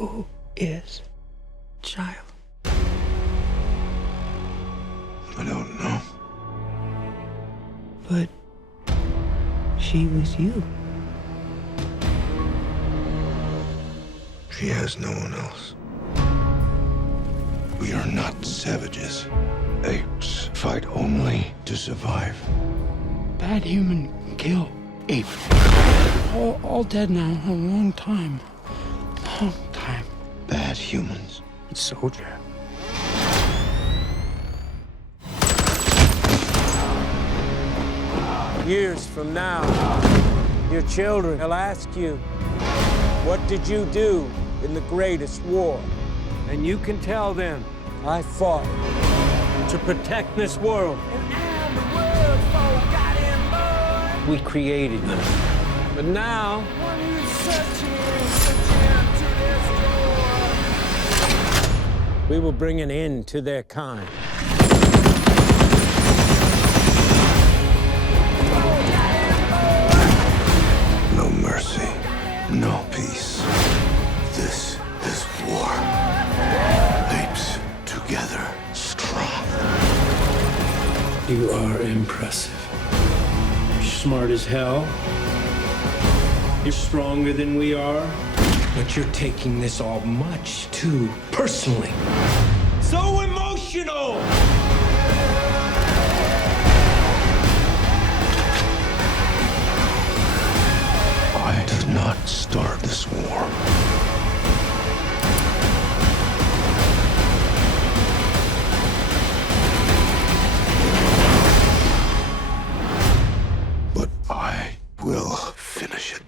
Who is child? I don't know. But she was you. She has no one else. We are not savages. Apes fight only to survive. Bad human kill ape. All dead now. A long time. Long time. Bad humans. Soldier. Years from now, your children will ask you, what did you do in the greatest war? And you can tell them, I fought to protect this world. We created them. But now, we will bring an end to their kind. No mercy. No peace. This is war. Apes together. Strong. You are impressive. You're smart as hell. You're stronger than we are. But you're taking this all much too personally. So emotional! I did not start this war. But I will finish it.